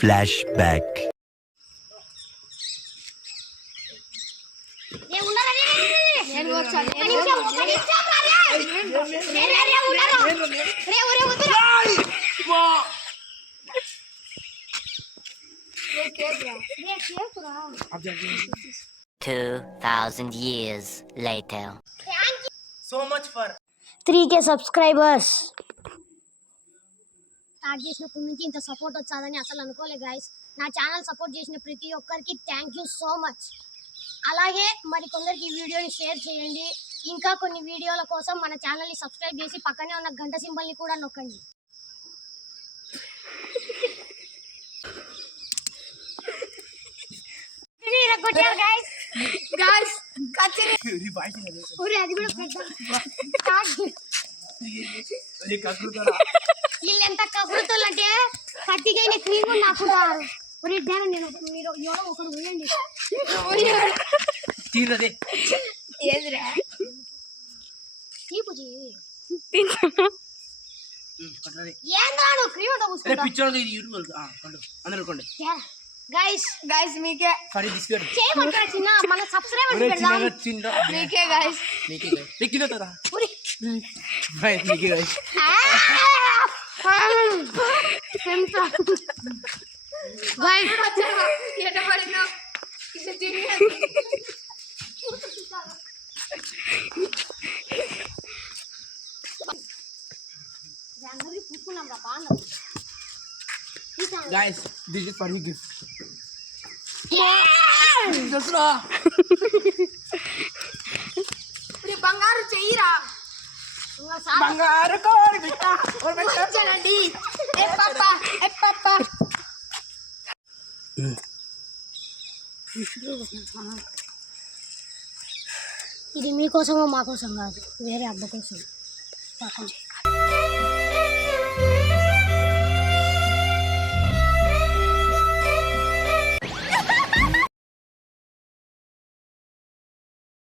Flashback. years later. So much for 3K subscribers. Start చేసినప్పటి నుంచి ఇంత సపోర్ట్ వచ్చాదని అసలు అనుకోలే గైస్. నా ఛానల్ సపోర్ట్ చేసిన ప్రతి ఒక్కరికి థ్యాంక్ యూ సో మచ్. అలాగే మరి కొందరికి ఈ వీడియోని షేర్ చేయండి. ఇంకా కొన్ని వీడియోల కోసం మన ఛానల్ని సబ్స్క్రైబ్ చేసి పక్కనే ఉన్న గంట సింబల్ని కూడా నొక్కండి. వీళ్ళు ఎంత కబురుతులంటే కత్తికైన క్రీమ్ నాకుంటారు. నేను మీరు ఎవరో ఒకరు పోయండి. గైస్ మీకే మన సబ్స్క్రైబర్స్ మీకే guys guys, this is for you gift. బంగారు చెయ్యిరా బంగారు కోడి బిడ్డ వచ్చానండి. ఏ పాపా ఏ పాపా ఇది మీకోసమో మా కోసం కాదు, వేరే అబ్బ కోసం.